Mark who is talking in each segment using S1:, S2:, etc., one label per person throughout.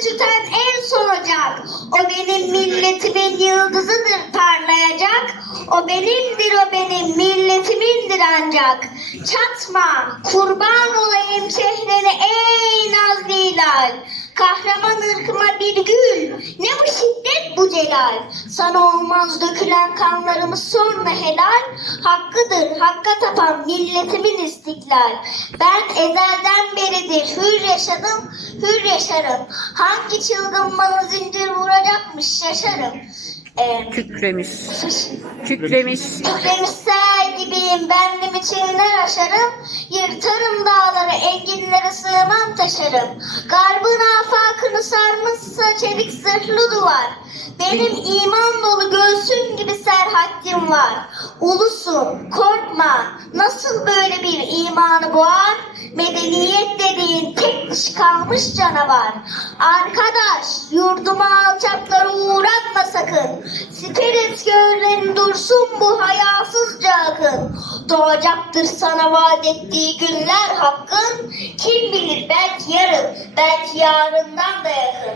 S1: tüten en son ocak. O benim milletimin yıldızıdır parlayacak. O benimdir o benim milletimindir ancak. Çatma kurban olayım çehrene ey nazlı hilal. Kahraman ırkıma bir gül. Ne bu şiddet bu celal. Sana olmaz dökülen kanlarımız sonra helal. Hakkıdır hakka tapan milletimin istiklal. Ben ezelden beridir hür yaşadım, hür yaşarım. Hangi çılgın bana zincir vuracakmış şaşarım. Ee,
S2: Kükremiş. Kükremiş.
S1: Kükremişler gibiyim bendim içimler aşarım Yırtarım dağları enginlere sığmam taşarım Garbın afakını sarmışsa çelik zırhlı duvar. Benim iman dolu göğsüm gibi serhattim var. Ulusun korkma. Nasıl böyle bir imanı boğar? Medeniyet dediğin tek dış kalmış canavar. Arkadaş yurduma alçaklara uğratma sakın. Siteris gözlerin dursun bu akın Doğacaktır sana vaat ettiği günler hakkın Kim bilir belki yarın belki yarından da yakın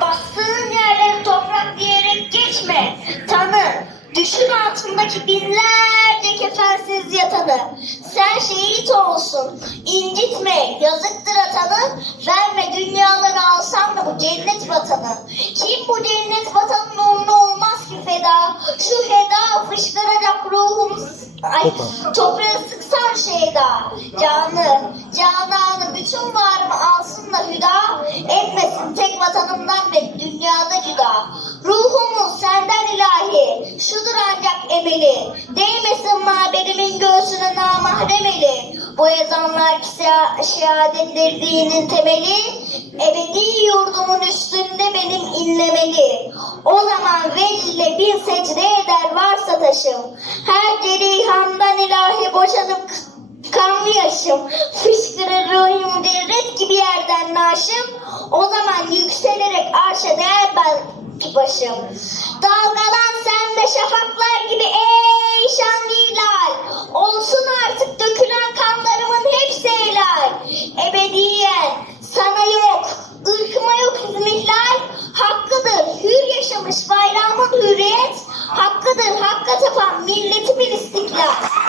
S1: Bastığın yerleri toprak diyerek geçme Tanı Düşün altındaki binlerce kefensiz yatanı. Sen şehit olsun. incitme, yazıktır atanı. Verme dünyaları alsam da bu cennet vatanı. Kim bu cennet vatanın uğruna olmaz ki feda. Şu heda fışkıracak ruhum. Ay, toprağı sıksan şeyda. Canı, cananı bütün varımı alsın da hüda. Etmesin tek vatanımdan beni dünyada cüda. Ruhumu senden ilahi, şudur ancak emeli. Değmesin mabedimin göğsüne namahrem eli. Bu ezanlar ki şeha- şehadettir dinin temeli. Ebedi yurdumun üstünde benim inlemeli. O zaman vecile bin secde eder varsa taşım. Her ilahi boşanıp kanlı yaşım. Fışkırır ruhum devlet gibi yerden naşım. O zaman yükselerek arşa değer belki başım. Dalgalan sen de şafaklar gibi ey şanlı hilal. Olsun artık dökülen kanlarımın hepsi helal. Ebediyen sana yok, ırkıma yok hizmetler. Hakkıdır hür yaşamış bayrağımın hürriyet. Hakkıdır hakka tapan milletimin istiklal.